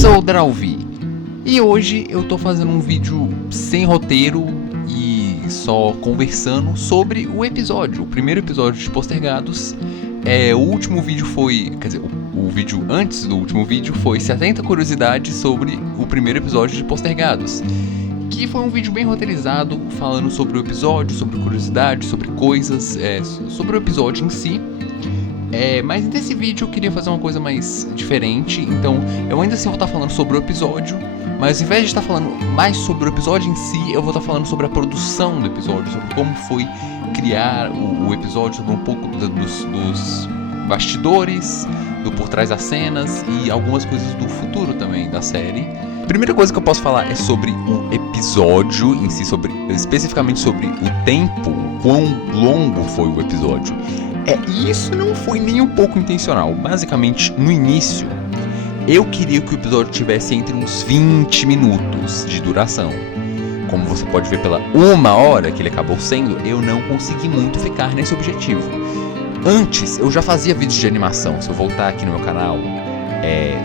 sou o Drauvi e hoje eu tô fazendo um vídeo sem roteiro e só conversando sobre o episódio, o primeiro episódio de Postergados. O último vídeo foi, quer dizer, o vídeo antes do último vídeo foi 70 curiosidades sobre o primeiro episódio de Postergados, que foi um vídeo bem roteirizado, falando sobre o episódio, sobre curiosidades, sobre coisas, sobre o episódio em si. Mas nesse vídeo eu queria fazer uma coisa mais diferente, então eu ainda assim vou estar falando sobre o episódio, mas ao invés de estar falando mais sobre o episódio em si, eu vou estar falando sobre a produção do episódio, sobre como foi criar o episódio, sobre um pouco dos bastidores, do por trás das cenas e algumas coisas do futuro também da série. A primeira coisa que eu posso falar é sobre o episódio em si, especificamente sobre o tempo, o quão longo foi o episódio. E isso não foi nem um pouco intencional. Basicamente, no início, eu queria que o episódio tivesse entre uns 20 minutos de duração. Como você pode ver pela 1 hora que ele acabou sendo, eu não consegui muito ficar nesse objetivo. Antes, eu já fazia vídeos de animação. Se eu voltar aqui no meu canal,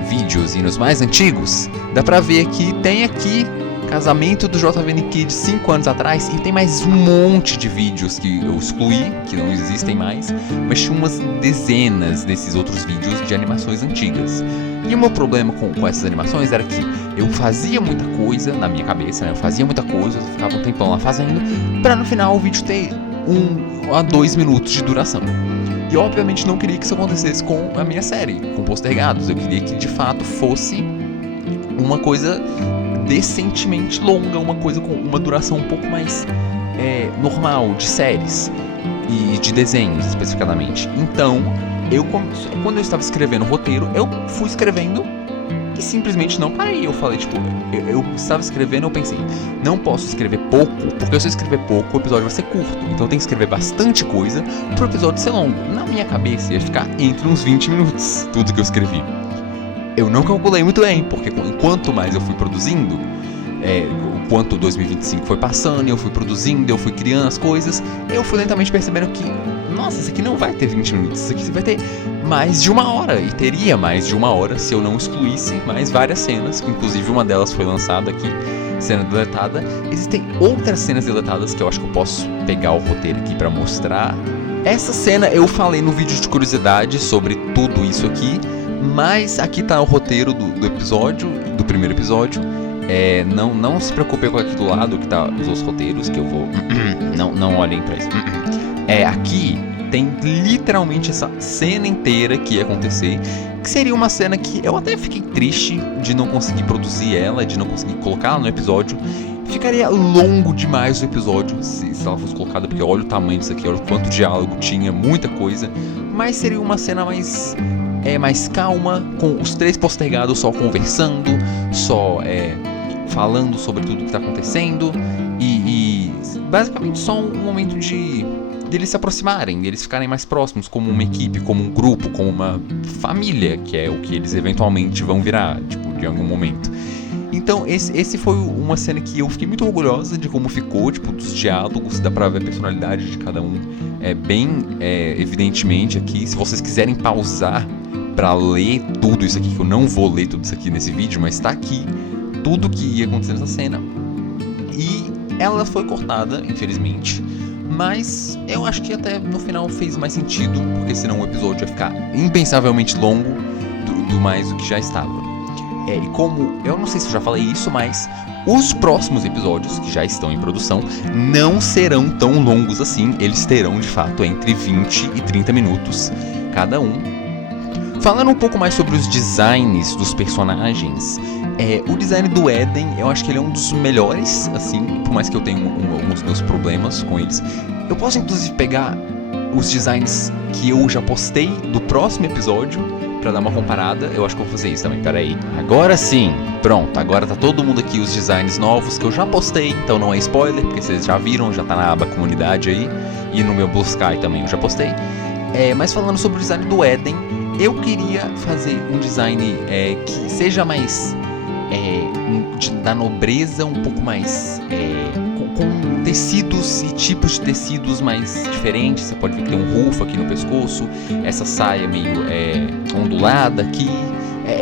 vídeos e nos mais antigos, dá pra ver que tem aqui Casamento do JVN Kid 5 anos atrás, e tem mais um monte de vídeos que eu excluí, que não existem mais, mas tinha umas dezenas desses outros vídeos de animações antigas. E o meu problema com essas animações era que eu fazia muita coisa na minha cabeça, né? Eu fazia muita coisa, eu ficava um tempão lá fazendo, pra no final o vídeo ter 1 a 2 minutos de duração. E eu obviamente não queria que isso acontecesse com a minha série, com Postergados. Eu queria que de fato fosse uma coisa decentemente longa, uma coisa com uma duração um pouco mais normal de séries e de desenhos especificadamente. Então, quando eu estava escrevendo o roteiro, eu fui escrevendo e simplesmente não parei. Eu falei, eu estava escrevendo e eu pensei, não posso escrever pouco, porque se eu escrever pouco, o episódio vai ser curto. Então eu tenho que escrever bastante coisa pro episódio ser longo. Na minha cabeça ia ficar entre uns 20 minutos tudo que eu escrevi. Eu não calculei muito bem, porque quanto mais eu fui produzindo, o quanto 2025 foi passando, eu fui produzindo, eu fui criando as coisas, eu fui lentamente percebendo que, nossa, isso aqui não vai ter 20 minutos, isso aqui vai ter mais de 1 hora, e teria mais de 1 hora se eu não excluísse mais várias cenas, que inclusive uma delas foi lançada aqui, cena deletada. Existem outras cenas deletadas que eu acho que eu posso pegar o roteiro aqui pra mostrar. Essa cena eu falei no vídeo de curiosidade sobre tudo isso aqui, mas aqui tá o roteiro do episódio, do primeiro episódio. Não se preocupe com aqui do lado que tá os roteiros, que eu vou... não olhem pra isso. Aqui tem literalmente essa cena inteira que ia acontecer, que seria uma cena que eu até fiquei triste de não conseguir produzir ela, de não conseguir colocá-la no episódio. Ficaria longo demais o episódio se ela fosse colocada, porque olha o tamanho disso aqui, olha o quanto diálogo tinha, muita coisa. Mas seria uma cena mais calma, com os 3 postergados só conversando, só falando sobre tudo que tá acontecendo, e basicamente só um momento de eles se aproximarem, de eles ficarem mais próximos, como uma equipe, como um grupo, como uma família, que é o que eles eventualmente vão virar, de algum momento. Então esse foi uma cena que eu fiquei muito orgulhosa de como ficou, dos diálogos, dá pra ver a personalidade de cada um bem evidentemente aqui. Se vocês quiserem pausar pra ler tudo isso aqui, que eu não vou ler tudo isso aqui nesse vídeo, mas tá aqui tudo que ia acontecer nessa cena. E ela foi cortada, infelizmente, mas eu acho que até no final fez mais sentido, porque senão o episódio ia ficar impensavelmente longo do mais do que já estava. E como, eu não sei se eu já falei isso, mas os próximos episódios, que já estão em produção, não serão tão longos assim. Eles terão, de fato, entre 20 e 30 minutos cada um. Falando um pouco mais sobre os designs dos personagens, o design do Eden, eu acho que ele é um dos melhores, assim, por mais que eu tenha alguns meus problemas com eles. Eu posso, inclusive, pegar os designs que eu já postei do próximo episódio pra dar uma comparada. Eu acho que eu vou fazer isso também, peraí. Agora sim, pronto, agora tá todo mundo aqui, os designs novos que eu já postei, então não é spoiler, porque vocês já viram, já tá na aba comunidade aí, e no meu Blue Sky também eu já postei. Mas falando sobre o design do Eden, eu queria fazer um design que seja mais da nobreza, um pouco mais com tecidos e tipos de tecidos mais diferentes. Você pode ver que tem um rufo aqui no pescoço, essa saia meio ondulada aqui,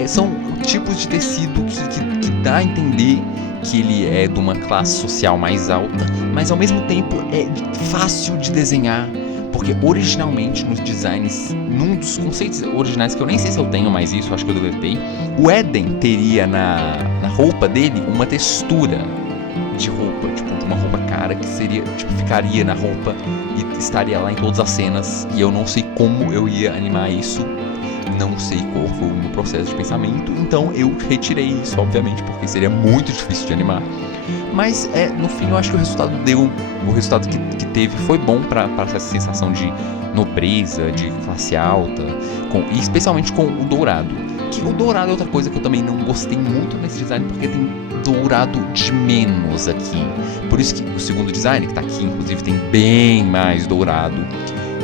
São tipos de tecido que dá a entender que ele é de uma classe social mais alta, mas ao mesmo tempo é fácil de desenhar, porque originalmente nos designs, num dos conceitos originais que eu nem sei se eu tenho mais isso, acho que eu deletei, o Eden teria na roupa dele uma textura de roupa, tipo de uma roupa cara que seria, tipo, ficaria na roupa e estaria lá em todas as cenas, e eu não sei como eu ia animar isso. Não sei qual foi o meu processo de pensamento, então eu retirei isso, obviamente, porque seria muito difícil de animar. Mas no fim eu acho que o resultado que teve foi bom para essa sensação de nobreza, de classe alta, e especialmente com o dourado. Que o dourado é outra coisa que eu também não gostei muito nesse design, porque tem dourado de menos aqui. Por isso que o segundo design, que tá aqui, inclusive, tem bem mais dourado.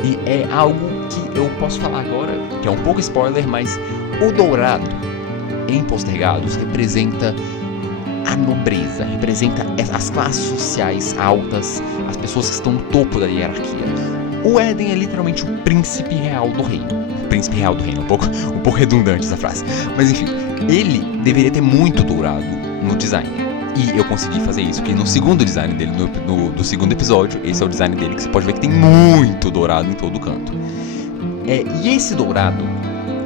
E é algo que eu posso falar agora, que é um pouco spoiler, mas o dourado em Postergados representa a nobreza, representa as classes sociais altas, as pessoas que estão no topo da hierarquia. O Eden é literalmente o príncipe real do reino. Príncipe real do reino, um pouco redundante essa frase. Mas enfim, ele deveria ter muito dourado no design. E eu consegui fazer isso, porque no segundo design dele, do segundo episódio, esse é o design dele, que você pode ver que tem muito dourado em todo canto. E esse dourado,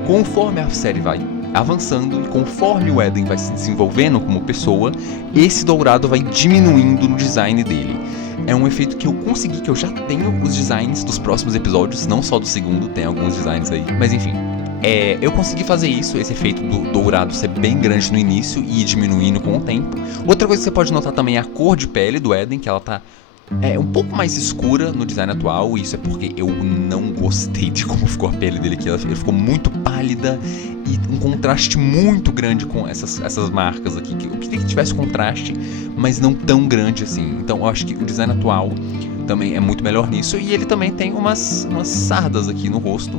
conforme a série vai avançando e conforme o Eden vai se desenvolvendo como pessoa, esse dourado vai diminuindo no design dele. É um efeito que eu consegui, que eu já tenho os designs dos próximos episódios, não só do segundo, tem alguns designs aí, mas enfim. Eu consegui fazer isso, esse efeito do dourado ser bem grande no início e ir diminuindo com o tempo. Outra coisa que você pode notar também é a cor de pele do Eden, que ela tá um pouco mais escura no design atual. Isso é porque eu não gostei de como ficou a pele dele aqui. Ele ficou muito pálida e um contraste muito grande com essas marcas aqui. Eu queria que tivesse contraste, mas não tão grande assim. Então eu acho que o design atual também é muito melhor nisso. E ele também tem umas sardas aqui no rosto,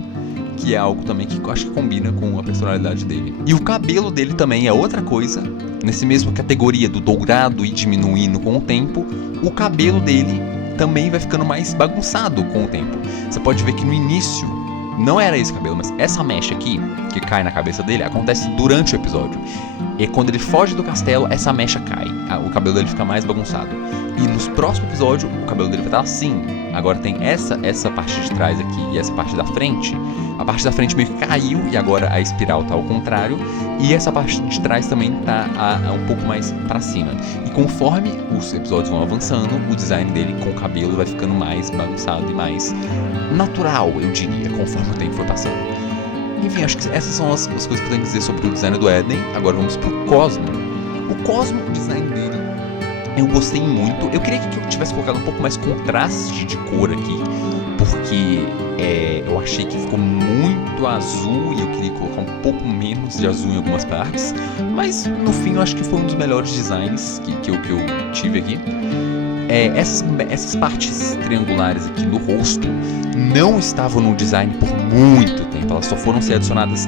que é algo também que eu acho que combina com a personalidade dele. E o cabelo dele também é outra coisa. Nessa mesma categoria do dourado e diminuindo com o tempo, o cabelo dele também vai ficando mais bagunçado com o tempo. Você pode ver que no início não era esse cabelo, mas essa mecha aqui, que cai na cabeça dele, acontece durante o episódio. E quando ele foge do castelo, essa mecha cai. O cabelo dele fica mais bagunçado. E nos próximos episódios, o cabelo dele vai estar assim. Agora tem essa parte de trás aqui e essa parte da frente. A parte da frente meio que caiu e agora a espiral tá ao contrário. E essa parte de trás também tá um pouco mais pra cima. E conforme os episódios vão avançando, o design dele com o cabelo vai ficando mais bagunçado e mais natural, eu diria, conforme o tempo for passando. Enfim, acho que essas são as coisas que eu tenho a dizer sobre o design do Eden. Agora vamos pro Cosmo. O Cosmo, o design dele, eu gostei muito. Eu queria que eu tivesse colocado um pouco mais contraste de cor aqui, porque eu achei que ficou muito azul e eu queria colocar um pouco menos de azul em algumas partes. Mas no fim eu acho que foi um dos melhores designs que eu tive aqui. Essas partes triangulares aqui no rosto não estavam no design por muito tempo. Elas só foram ser adicionadas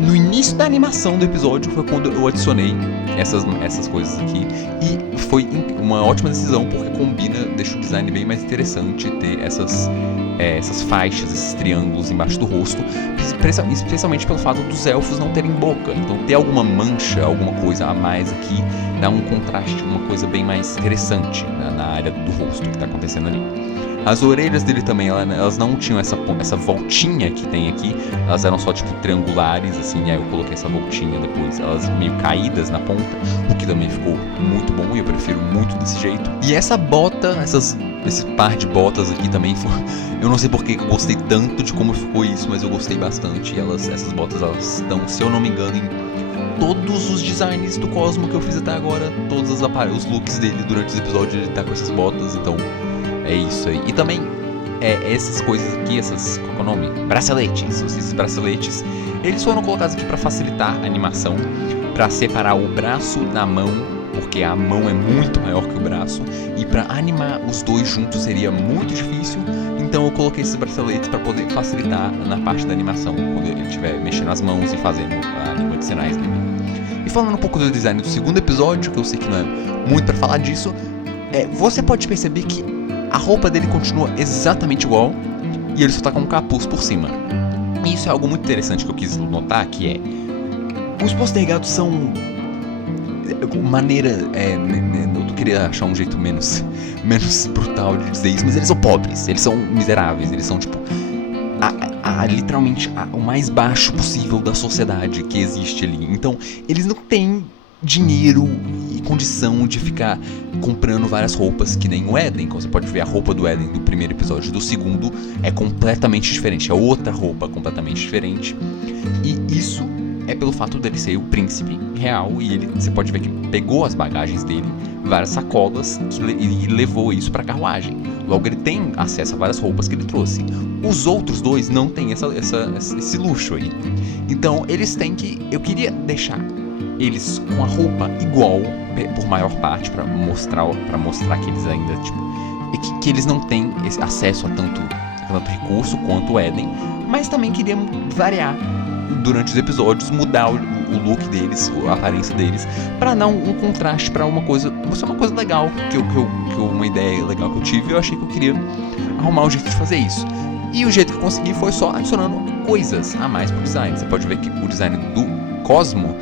no início da animação do episódio. Foi quando eu adicionei essas coisas aqui. E foi uma ótima decisão, porque combina, deixa o design bem mais interessante ter essas faixas, esses triângulos embaixo do rosto, especialmente pelo fato dos elfos não terem boca. Então ter alguma mancha, alguma coisa a mais aqui, dá um contraste, uma coisa bem mais interessante na área do rosto que está acontecendo ali. As orelhas dele também, elas não tinham essa voltinha que tem aqui, elas eram só tipo triangulares, assim, e aí eu coloquei essa voltinha depois, elas meio caídas na ponta, o que também ficou muito bom e eu prefiro muito desse jeito. E essa bota, esse par de botas aqui também, eu não sei porque eu gostei tanto de como ficou isso, mas eu gostei bastante. E essas botas, elas estão, se eu não me engano, em todos os designs do Cosmo que eu fiz até agora, todos os looks dele durante os episódios, ele tá com essas botas, então é isso aí. E também essas coisas aqui, qual é o nome? Braceletes. Esses braceletes, eles foram colocados aqui para facilitar a animação, para separar o braço da mão, porque a mão é muito maior que o braço, e para animar os dois juntos seria muito difícil. Então eu coloquei esses braceletes para poder facilitar na parte da animação, quando ele estiver mexendo as mãos e fazendo a língua de sinais dele. E falando um pouco do design do segundo episódio, que eu sei que não é muito para falar disso, você pode perceber que a roupa dele continua exatamente igual e ele só tá com um capuz por cima. E isso é algo muito interessante que eu quis notar, que Os postergados são maneira, eu queria achar um jeito menos brutal de dizer isso, mas eles são pobres, eles são miseráveis, eles são tipo literalmente o mais baixo possível da sociedade que existe ali. Então eles não têm dinheiro e condição de ficar comprando várias roupas que nem o Eden. Como você pode ver, a roupa do Eden do primeiro episódio, do segundo é completamente diferente, é outra roupa completamente diferente, e isso é pelo fato dele ser o príncipe real, e você pode ver que pegou as bagagens dele, várias sacolas, e levou isso pra carruagem. Logo, ele tem acesso a várias roupas que ele trouxe. Os outros dois não têm esse luxo aí. Então, eles têm que... Eu queria deixar eles com a roupa igual, por maior parte, pra mostrar que eles ainda, tipo... Que eles não têm esse acesso a tanto recurso quanto o Eden, mas também queria variar durante os episódios, mudar o look deles, a aparência deles, pra dar um contraste pra uma coisa legal, uma ideia legal que eu tive. Eu achei que eu queria arrumar um jeito de fazer isso, e o jeito que eu consegui foi só adicionando coisas a mais pro design. Você pode ver que o design do Cosmo,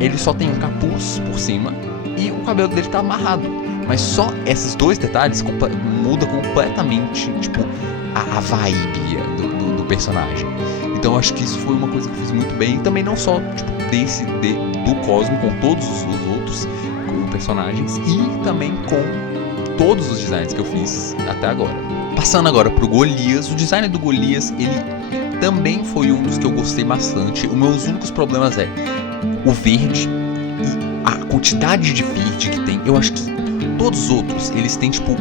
ele só tem um capuz por cima e o cabelo dele tá amarrado, mas só esses dois detalhes muda completamente, tipo, a vibe do personagem. Então acho que isso foi uma coisa que eu fiz muito bem. E também não só tipo, do Cosmo, com todos os outros personagens, e também com todos os designs que eu fiz até agora. Passando agora pro Golias, o design do Golias, ele também foi um dos que eu gostei bastante. Os meus únicos problemas é o verde e a quantidade de verde que tem. Eu acho que todos os outros, eles têm tipo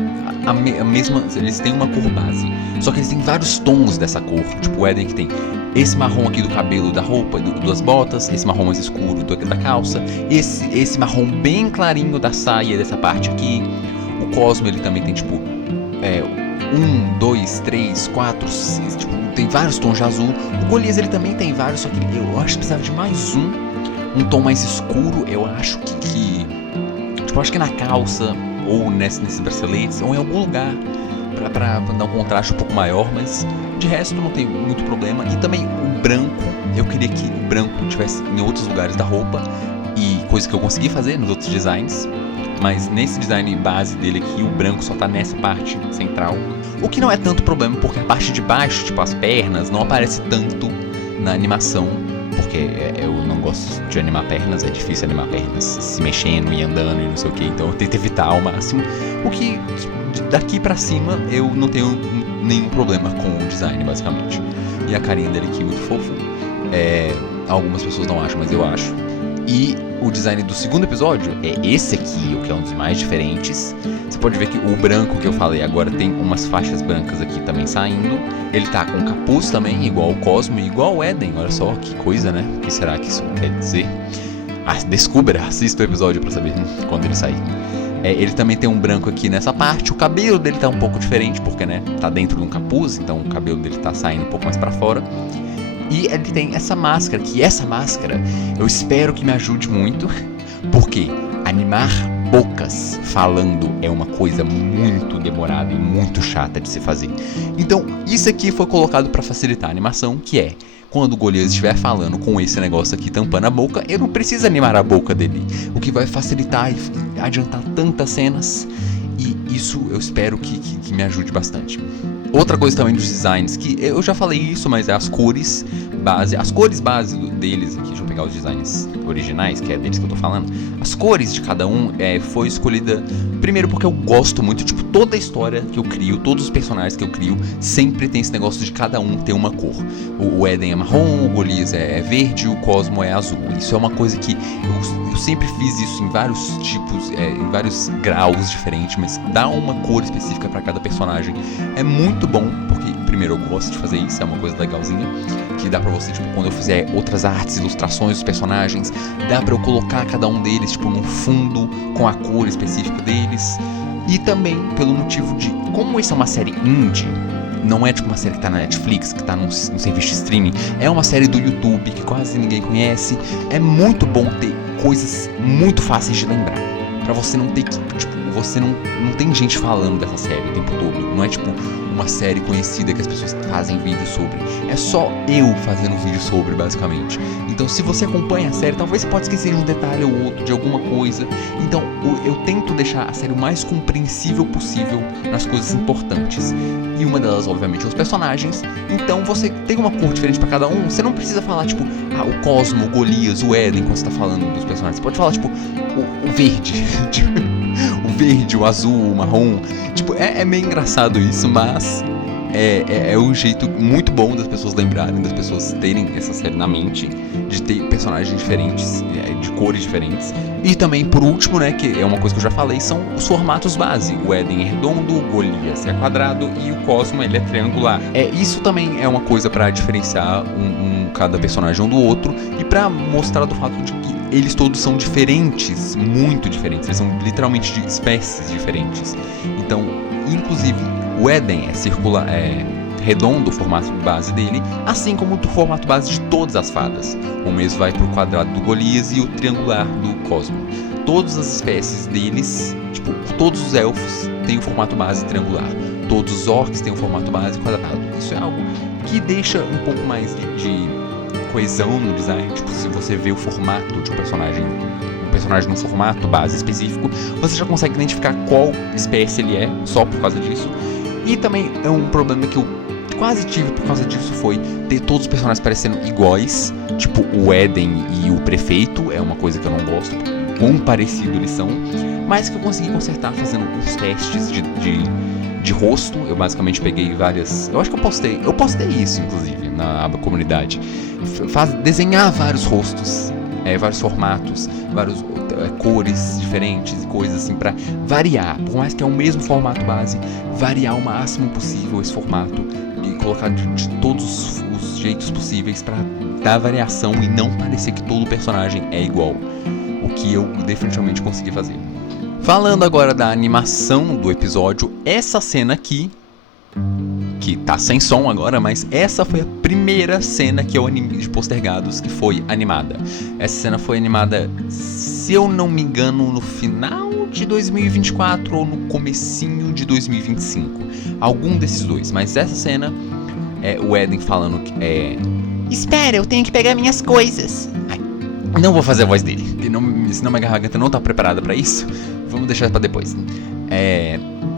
a mesma, eles têm uma cor base, só que eles têm vários tons dessa cor. Tipo o Eden, que tem esse marrom aqui do cabelo, da roupa, das botas, esse marrom mais escuro da calça, esse marrom bem clarinho da saia, dessa parte aqui. O Cosmo, ele também tem tipo 1, 2, 3, 4, 6, tipo, tem vários tons de azul. O Golias, ele também tem vários, só que eu acho que precisava de mais um tom mais escuro. Eu acho que tipo, acho que na calça, ou nesses braceletes, ou em algum lugar pra dar um contraste um pouco maior, mas de resto não tem muito problema. E também o branco, eu queria que o branco tivesse em outros lugares da roupa, e coisa que eu consegui fazer nos outros designs, mas nesse design base dele aqui, o branco só tá nessa parte central, o que não é tanto problema, porque a parte de baixo, tipo as pernas, não aparece tanto na animação, porque eu não gosto de animar pernas, é difícil animar pernas se mexendo e andando e não sei o que, então eu tento evitar ao máximo. O que daqui pra cima eu não tenho nenhum problema com o design, basicamente. E a carinha dele aqui, muito fofo. Algumas pessoas não acham, mas eu acho. E o design do segundo episódio é esse aqui, o que é um dos mais diferentes. Você pode ver que o branco que eu falei agora tem umas faixas brancas aqui também saindo. Ele tá com capuz também, igual o Cosmo e igual o Eden. Olha só que coisa, né? O que será que isso quer dizer? Descubra, assista o episódio pra saber quando ele sair. Ele também tem um branco aqui nessa parte. O cabelo dele tá um pouco diferente, porque, né, tá dentro de um capuz, então o cabelo dele tá saindo um pouco mais pra fora. E ele tem essa máscara, eu espero que me ajude muito, porque animar bocas falando é uma coisa muito demorada e muito chata de se fazer. Então, isso aqui foi colocado para facilitar a animação, que é, quando o Golias estiver falando com esse negócio aqui tampando a boca, eu não preciso animar a boca dele, o que vai facilitar e adiantar tantas cenas, e isso eu espero que me ajude bastante. Outra coisa também dos designs, que eu já falei isso, mas é as cores base deles aqui. Deixa eu pegar os designs originais, que é deles que eu tô falando. As cores de cada um foi escolhida primeiro porque eu gosto muito, tipo, toda a história que eu crio, todos os personagens que eu crio, sempre tem esse negócio de cada um ter uma cor. O Eden é marrom, o Golias é verde, o Cosmo é azul. Isso é uma coisa que eu sempre fiz isso em vários tipos, em vários graus diferentes, mas dar uma cor específica para cada personagem é muito bom, porque primeiro eu gosto de fazer isso, é uma coisa legalzinha, que dá pra você, tipo, quando eu fizer outras artes, ilustrações dos personagens, dá pra eu colocar cada um deles, tipo, num fundo com a cor específica deles. E também pelo motivo de, como isso é uma série indie, não é tipo uma série que tá na Netflix, que tá num serviço de streaming, é uma série do YouTube que quase ninguém conhece, é muito bom ter coisas muito fáceis de lembrar, pra você não ter que, tipo, você não tem gente falando dessa série o tempo todo. Não é tipo uma série conhecida que as pessoas fazem vídeo sobre. É só eu fazendo vídeo sobre, basicamente. Então, se você acompanha a série, talvez você pode esquecer de um detalhe ou outro, de alguma coisa. Então, eu tento deixar a série o mais compreensível possível nas coisas importantes. E uma delas, obviamente, é os personagens. Então, você tem uma cor diferente pra cada um. Você não precisa falar, tipo, o Cosmo, o Golias, o Eden, quando você tá falando dos personagens. Você pode falar, tipo, o verde. O verde, o azul, o marrom. Tipo, é meio engraçado isso, mas é um jeito muito bom das pessoas lembrarem, das pessoas terem essa série na mente, de ter personagens diferentes, de cores diferentes. E também, por último, né, que é uma coisa que eu já falei, são os formatos base. O Eden é redondo, o Golias é quadrado e o Cosmo, ele é triangular. Isso também é uma coisa pra diferenciar cada personagem um do outro e pra mostrar do fato de que eles todos são diferentes, muito diferentes. Eles são literalmente de espécies diferentes. Então, inclusive, o Eden é circular, redondo o formato base dele, assim como o formato base de todas as fadas. O mesmo vai pro quadrado do Golias e o triangular do Cosmo. Todas as espécies deles, tipo, todos os elfos têm o formato base triangular. Todos os orcs têm o formato base quadrado. Isso é algo que deixa um pouco mais de coesão no design. Tipo, se você vê o formato de um personagem num formato base específico, você já consegue identificar qual espécie ele é, só por causa disso. E também é um problema que eu quase tive por causa disso, foi ter todos os personagens parecendo iguais, tipo o Eden e o prefeito, é uma coisa que eu não gosto, quão parecido eles são, mas que eu consegui consertar fazendo uns testes de rosto. Eu basicamente peguei várias, eu acho que eu postei isso inclusive na aba comunidade, desenhar vários rostos, vários formatos, várias cores diferentes e coisas assim pra variar, por mais que é o mesmo formato base, variar o máximo possível esse formato e colocar de todos os jeitos possíveis pra dar variação e não parecer que todo personagem é igual, o que eu definitivamente consegui fazer. Falando agora da animação do episódio, essa cena aqui, que tá sem som agora, mas essa foi a primeira cena que eu animei de Postergados que foi animada. Essa cena foi animada, se eu não me engano, no final de 2024 ou no comecinho de 2025. Algum desses dois, mas essa cena é o Eden falando que espera, eu tenho que pegar minhas coisas. Ai, não vou fazer a voz dele, senão minha garganta não tá preparada pra isso. Vamos deixar pra depois.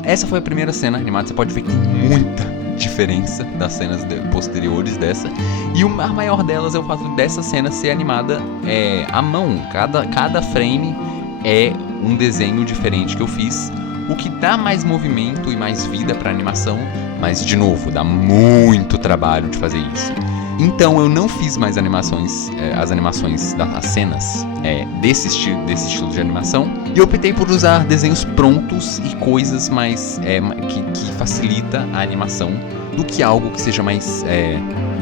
Essa foi a primeira cena animada. Você pode ver que tem muita diferença das cenas posteriores dessa. E a maior delas é o fato dessa cena ser animada à mão. Cada frame é um desenho diferente que eu fiz, o que dá mais movimento e mais vida pra animação. Mas, de novo, dá muito trabalho de fazer isso. Então eu não fiz mais animações, as animações das cenas desse estilo de animação. E eu optei por usar desenhos prontos e coisas mais que facilita a animação do que algo que seja mais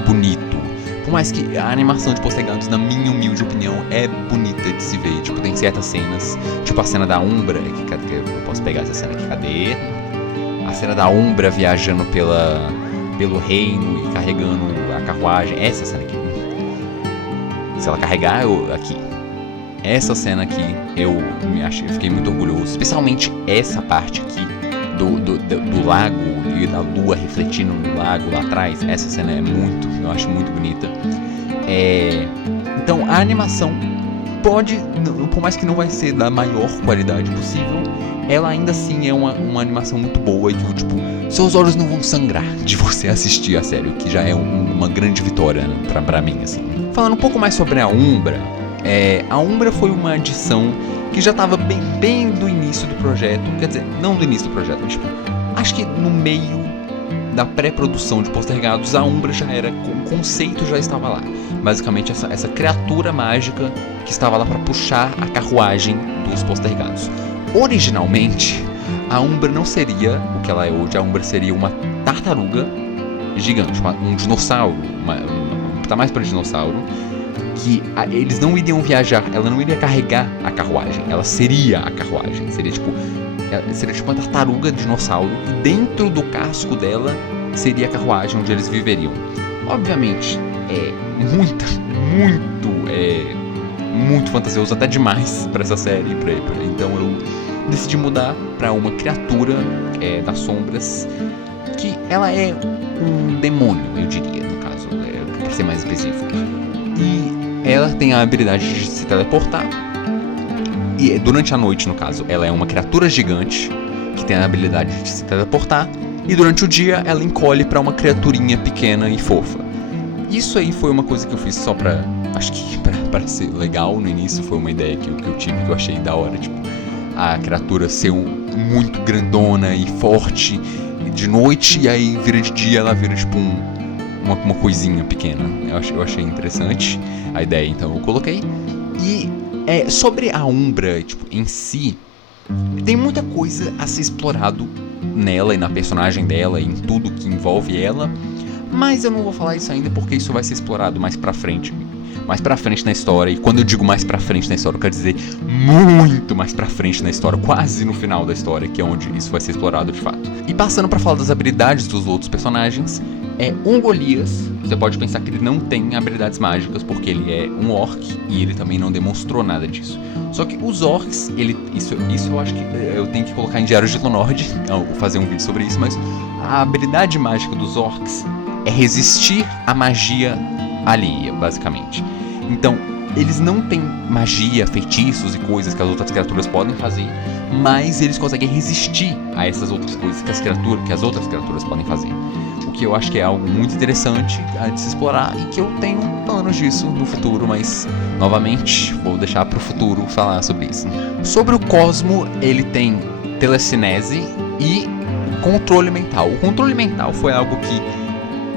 bonito. Por mais que a animação de Postergados, na minha humilde opinião, é bonita de se ver. Tipo, tem certas cenas, tipo a cena da Umbra, que eu posso pegar essa cena aqui, cadê? A cena da Umbra viajando pelo reino e carregando a carruagem. Essa cena aqui, se ela carregar, aqui. Essa cena aqui, eu fiquei muito orgulhoso. Especialmente essa parte aqui do lago e da lua refletindo no lago lá atrás. Essa cena eu acho muito bonita. Então a animação pode, por mais que não vai ser da maior qualidade possível, ela ainda assim é uma animação muito boa e que, tipo, seus olhos não vão sangrar de você assistir a série, o que já é uma grande vitória, né, pra mim, assim. Falando um pouco mais sobre a Umbra, a Umbra foi uma adição que já estava bem do início do projeto, quer dizer, não do início do projeto, mas, tipo, acho que no meio da pré-produção de Postergados, a Umbra já era, o conceito já estava lá. Basicamente, essa criatura mágica que estava lá para puxar a carruagem dos Postergados. Originalmente, a Umbra não seria o que ela é hoje. A Umbra seria uma tartaruga gigante, um dinossauro, tá mais para dinossauro, que eles não iriam viajar, ela não iria carregar a carruagem, ela seria a carruagem, seria tipo uma tartaruga dinossauro e dentro do casco dela seria a carruagem onde eles muito fantasioso, até demais pra essa série. Então eu decidi mudar pra uma criatura das sombras, que ela é um demônio, eu diria, no caso, pra ser mais específico. E ela tem a habilidade de se teleportar. E durante a noite, no caso, ela é uma criatura gigante que tem a habilidade de se teleportar. E durante o dia, ela encolhe pra uma criaturinha pequena e fofa. Isso aí foi uma coisa que eu fiz só pra... Acho que pra ser legal no início. Foi uma ideia que eu tive, que eu achei da hora. Tipo, a criatura ser muito grandona e forte de noite. E aí vira de dia, ela vira tipo uma coisinha pequena. Eu achei interessante a ideia, então eu coloquei. E sobre a Umbra, tipo, em si, tem muita coisa a ser explorado nela e na personagem dela e em tudo que envolve ela, mas eu não vou falar isso ainda porque isso vai ser explorado mais pra frente na história. E quando eu digo mais pra frente na história, eu quero dizer muito mais pra frente na história, quase no final da história, que é onde isso vai ser explorado de fato. E passando pra falar das habilidades dos outros personagens, Ungolias, você pode pensar que ele não tem habilidades mágicas porque ele é um orc e ele também não demonstrou nada disso. Só que os orcs, isso eu acho que eu tenho que colocar em Diários de Lonord, fazer um vídeo sobre isso, mas a habilidade mágica dos orcs é resistir à magia alheia, basicamente. Então, eles não têm magia, feitiços e coisas que as outras criaturas podem fazer, mas eles conseguem resistir a essas outras coisas que as outras criaturas podem fazer. O que eu acho que é algo muito interessante de se explorar e que eu tenho planos disso no futuro, mas novamente vou deixar pro futuro falar sobre isso. Sobre o Cosmo, ele tem telecinese e controle mental. O controle mental foi algo que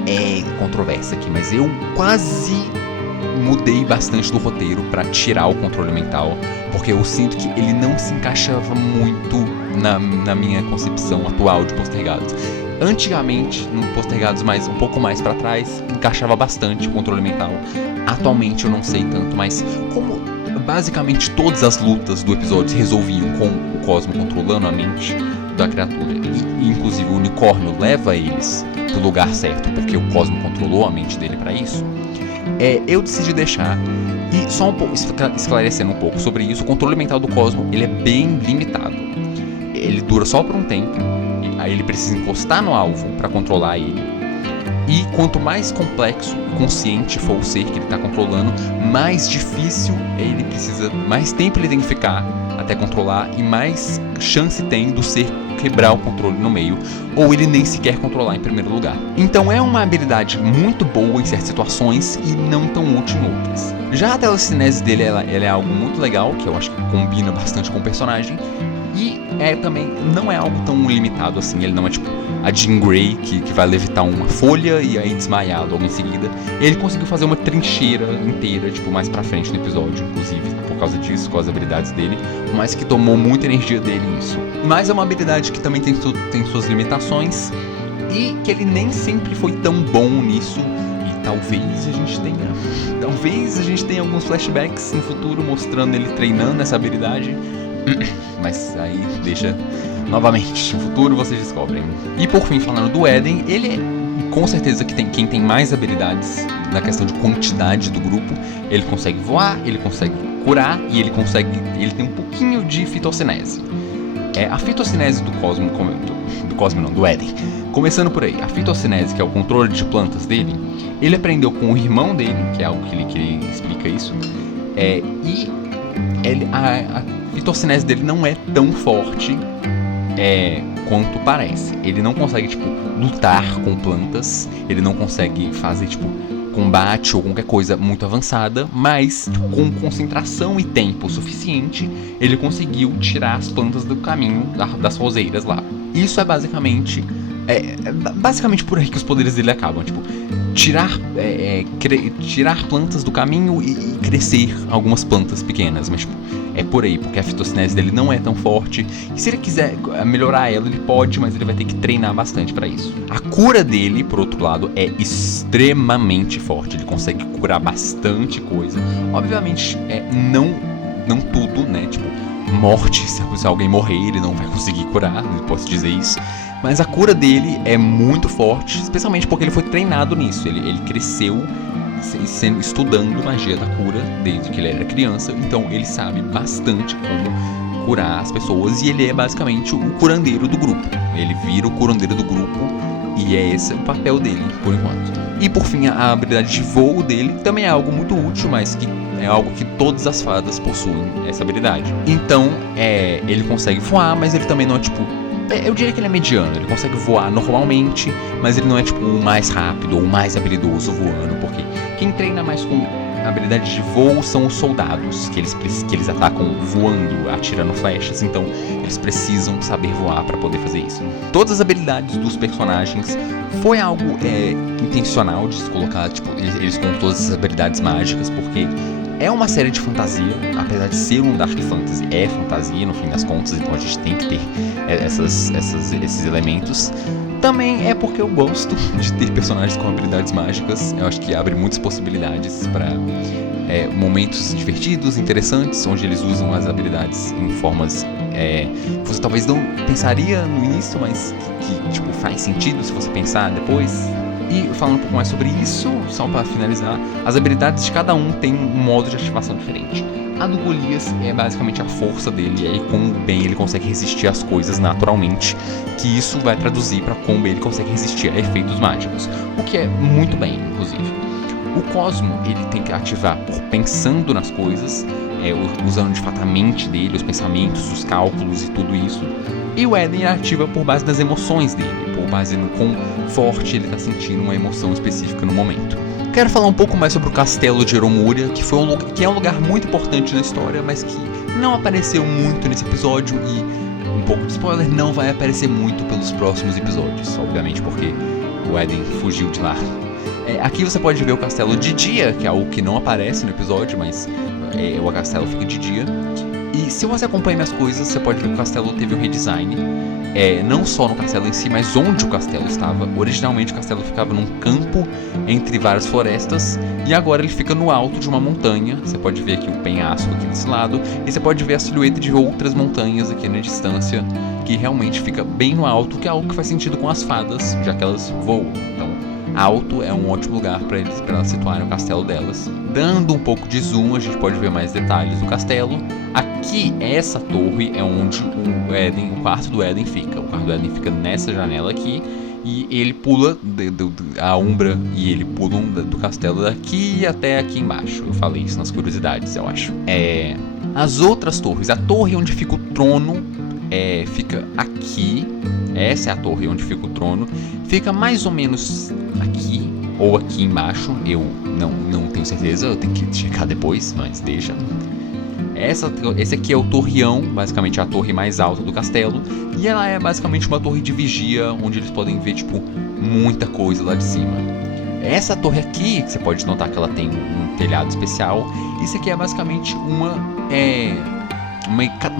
é controverso aqui, mas eu quase mudei bastante do roteiro pra tirar o controle mental, porque eu sinto que ele não se encaixava muito na minha concepção atual de Postergados. Antigamente, no Postergados, mas um pouco mais pra trás, encaixava bastante o controle mental. Atualmente eu não sei tanto, mas como basicamente todas as lutas do episódio se resolviam com o Cosmo controlando a mente da criatura, e inclusive o unicórnio leva eles pro lugar certo, porque o Cosmo controlou a mente dele pra isso, eu decidi deixar. E só um pouco, esclarecendo um pouco sobre isso, o controle mental do Cosmo, ele é bem limitado. Ele dura só por um tempo, aí ele precisa encostar no alvo para controlar ele. E quanto mais complexo e consciente for o ser que ele está controlando, mais difícil ele precisa, mais tempo ele tem que ficar até controlar e mais chance tem do ser quebrar o controle no meio, ou ele nem sequer controlar em primeiro lugar. Então é uma habilidade muito boa em certas situações e não tão útil em outras. Já a telecinese dele, ela é algo muito legal, que eu acho que combina bastante com o personagem, e também não é algo tão limitado assim. Ele não é tipo a Jean Grey que vai levitar uma folha e aí desmaiar logo em seguida. Ele conseguiu fazer uma trincheira inteira, tipo, mais pra frente no episódio, inclusive por causa disso, com as habilidades dele, mas que tomou muita energia dele nisso. Mas é uma habilidade que também tem suas limitações e que ele nem sempre foi tão bom nisso. E talvez a gente tenha alguns flashbacks no futuro mostrando ele treinando essa habilidade. Mas aí deixa novamente, no futuro vocês descobrem. E por fim, falando do Eden, ele é com certeza quem tem mais habilidades na questão de quantidade do grupo. Ele consegue voar, ele consegue curar e ele tem um pouquinho de fitocinese. A fitocinese do Eden. Começando por aí, a fitocinese, que é o controle de plantas dele, ele aprendeu com o irmão dele, que é algo que ele explica isso, e a fitocinese dele não é tão forte quanto parece. Ele não consegue, tipo, lutar com plantas, ele não consegue fazer, tipo, combate ou qualquer coisa muito avançada, mas tipo, com concentração e tempo suficiente, ele conseguiu tirar as plantas do caminho das roseiras lá. Isso é basicamente por aí que os poderes dele acabam, tipo, tirar plantas do caminho e crescer algumas plantas pequenas, mas tipo, é por aí, porque a fitocinese dele não é tão forte, e se ele quiser melhorar ela, ele pode, mas ele vai ter que treinar bastante pra isso. A cura dele, por outro lado, é extremamente forte, ele consegue curar bastante coisa. Obviamente, não tudo, né, tipo, morte, se alguém morrer, ele não vai conseguir curar, não posso dizer isso. Mas a cura dele é muito forte, especialmente porque ele foi treinado nisso. Ele cresceu estudando magia da cura desde que ele era criança, então ele sabe bastante como curar as pessoas e ele é basicamente o curandeiro do grupo. Ele vira o curandeiro do grupo e é esse o papel dele, por enquanto. E por fim, a habilidade de voo dele também é algo muito útil, mas que é algo que todas as fadas possuem, essa habilidade. Então, ele consegue voar, mas ele também não é tipo... eu diria que ele é mediano, ele consegue voar normalmente, mas ele não é tipo o mais rápido ou o mais habilidoso voando, porque quem treina mais com habilidade de voo são os soldados, que eles atacam voando, atirando flechas, então eles precisam saber voar para poder fazer isso. Todas as habilidades dos personagens foi algo intencional de se colocar, tipo, eles com todas as habilidades mágicas, porque é uma série de fantasia, apesar de ser um Dark Fantasy, é fantasia no fim das contas, então a gente tem que ter esses elementos. Também é porque eu gosto de ter personagens com habilidades mágicas, eu acho que abre muitas possibilidades para momentos divertidos, interessantes, onde eles usam as habilidades em formas que você talvez não pensaria no início, mas que tipo, faz sentido se você pensar depois. E falando um pouco mais sobre isso, só para finalizar, as habilidades de cada um tem um modo de ativação diferente. A do Golias é basicamente a força dele, e aí como bem ele consegue resistir às coisas naturalmente, que isso vai traduzir para como ele consegue resistir a efeitos mágicos, o que é muito bem, inclusive. O Cosmo, ele tem que ativar por pensando nas coisas, usando de fato a mente dele, os pensamentos, os cálculos e tudo isso. E o Eden ativa por base das emoções dele, por base no quão forte ele está sentindo uma emoção específica no momento. Quero falar um pouco mais sobre o castelo de Eromúria, que é um lugar muito importante na história, mas que não apareceu muito nesse episódio e, um pouco de spoiler, não vai aparecer muito pelos próximos episódios, obviamente porque o Eden fugiu de lá. Aqui você pode ver o castelo de dia, que é algo que não aparece no episódio, mas o castelo fica de dia. E se você acompanha minhas coisas, você pode ver que o castelo teve um redesign, não só no castelo em si, mas onde o castelo estava. Originalmente o castelo ficava num campo entre várias florestas, e agora ele fica no alto de uma montanha. Você pode ver aqui o penhasco aqui desse lado, e você pode ver a silhueta de outras montanhas aqui na distância, que realmente fica bem no alto, que é algo que faz sentido com as fadas, já que elas voam. Então, alto é um ótimo lugar para elas situarem o castelo delas. Dando um pouco de zoom, a gente pode ver mais detalhes do castelo. Aqui, essa torre é onde o quarto do Eden fica. O quarto do Eden fica nessa janela aqui, e ele pula a Umbra e ele pula do castelo daqui até aqui embaixo. Eu falei isso nas curiosidades, eu acho. As outras torres, a torre onde fica o trono fica aqui. Essa é a torre onde fica o trono. Fica mais ou menos aqui ou aqui embaixo. Eu não tenho certeza, eu tenho que checar depois, mas deixa. Esse aqui é o torreão, basicamente a torre mais alta do castelo. E ela é basicamente uma torre de vigia, onde eles podem ver tipo muita coisa lá de cima. Essa torre aqui, que você pode notar que ela tem um telhado especial. Isso aqui é basicamente uma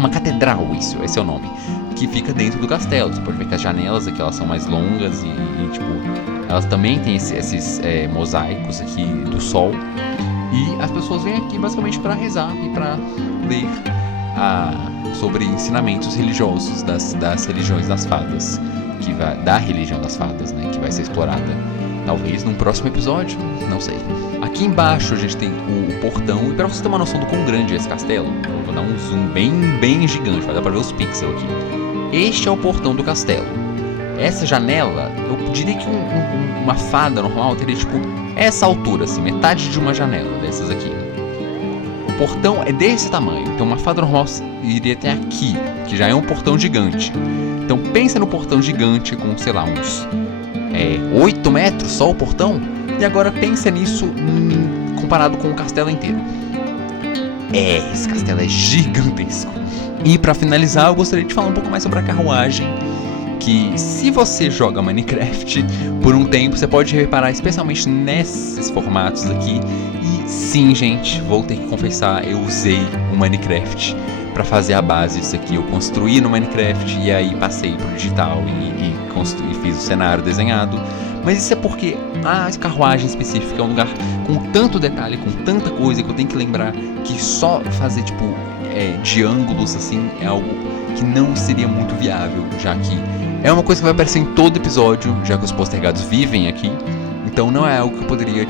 catedral, esse é o nome, que fica dentro do castelo. Você pode ver que as janelas aqui elas são mais longas e tipo, elas também têm esses mosaicos aqui do sol. E as pessoas vêm aqui basicamente para rezar e para ler sobre ensinamentos religiosos das religiões das fadas, da religião das fadas, né, que vai ser explorada talvez num próximo episódio, não sei. Aqui embaixo a gente tem o portão, e para você ter uma noção do quão grande é esse castelo, eu vou dar um zoom bem gigante, vai dar para ver os pixels aqui. Este é o portão do castelo. Essa janela, eu diria que uma fada normal teria tipo essa altura, assim, metade de uma janela dessas aqui. O portão é desse tamanho, então uma fada normal iria até aqui, que já é um portão gigante. Então pensa no portão gigante com, sei lá, uns 8 metros só o portão, e agora pensa nisso comparado com o castelo inteiro. Esse castelo é gigantesco. E pra finalizar, eu gostaria de falar um pouco mais sobre a carruagem, que se você joga Minecraft por um tempo, você pode reparar especialmente nesses formatos aqui. E sim, gente, vou ter que confessar, eu usei o Minecraft para fazer a base disso aqui. Eu construí no Minecraft e aí passei pro digital e fiz o cenário desenhado. Mas isso é porque a carruagem específica é um lugar com tanto detalhe, com tanta coisa, que eu tenho que lembrar que só fazer tipo de ângulos assim é algo que não seria muito viável, já que é uma coisa que vai aparecer em todo episódio, já que os postergados vivem aqui. Então não é algo que eu poderia,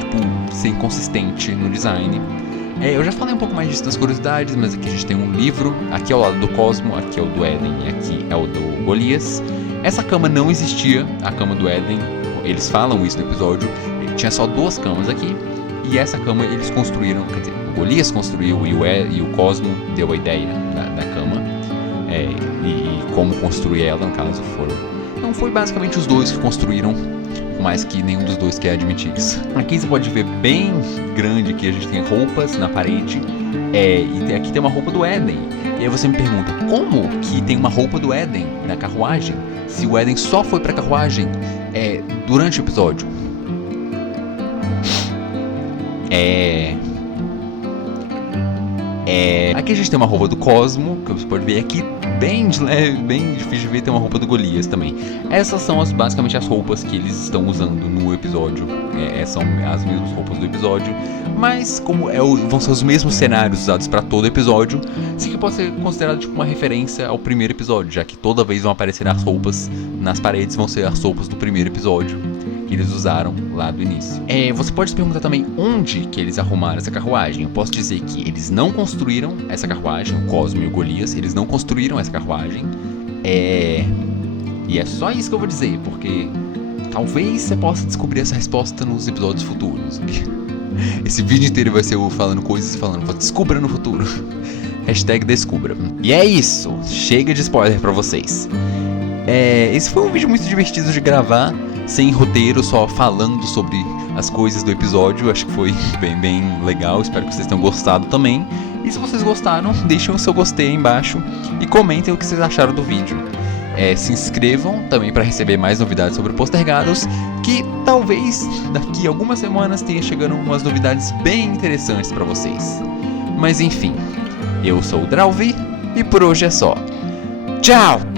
ser inconsistente no design. Eu já falei um pouco mais disso nas curiosidades, mas aqui a gente tem um livro, aqui ao lado do Cosmo, aqui é o do Éden e aqui é o do Golias. Essa cama não existia, a cama do Éden, eles falam isso no episódio, tinha só 2 camas aqui, e essa cama eles construíram, quer dizer, o Golias construiu e o Cosmo deu a ideia da cama, e como construir ela, no caso foram. Então foi basicamente os dois que construíram, mais que nenhum dos dois quer admitir isso. Aqui você pode ver bem grande que a gente tem roupas na parede, e aqui tem uma roupa do Éden. E aí você me pergunta, como que tem uma roupa do Éden na carruagem, se o Éden só foi pra carruagem durante o episódio? Aqui a gente tem uma roupa do Cosmo, que você pode ver aqui, bem de leve, bem difícil de ver, tem uma roupa do Golias também. Essas são basicamente as roupas que eles estão usando no episódio, são as mesmas roupas do episódio, mas como vão ser os mesmos cenários usados para todo o episódio, isso aqui pode ser considerado uma referência ao primeiro episódio, já que toda vez vão aparecer as roupas nas paredes, vão ser as roupas do primeiro episódio que eles usaram lá do início. Você pode se perguntar também onde que eles arrumaram essa carruagem. Eu posso dizer que eles não construíram essa carruagem, o Cosmo e o Golias, eles não construíram essa carruagem. E é só isso que eu vou dizer, porque talvez você possa descobrir essa resposta nos episódios futuros. Esse vídeo inteiro vai ser eu falando coisas e falando, descubra no futuro. #descubra. E é isso, chega de spoiler pra vocês. Esse foi um vídeo muito divertido de gravar, sem roteiro, só falando sobre as coisas do episódio. Acho que foi bem legal, espero que vocês tenham gostado também. E se vocês gostaram, deixem o seu gostei aí embaixo e comentem o que vocês acharam do vídeo. Se inscrevam também para receber mais novidades sobre o Postergados, que talvez daqui a algumas semanas tenha chegando umas novidades bem interessantes para vocês. Mas enfim, eu sou o Drauvi e por hoje é só. Tchau!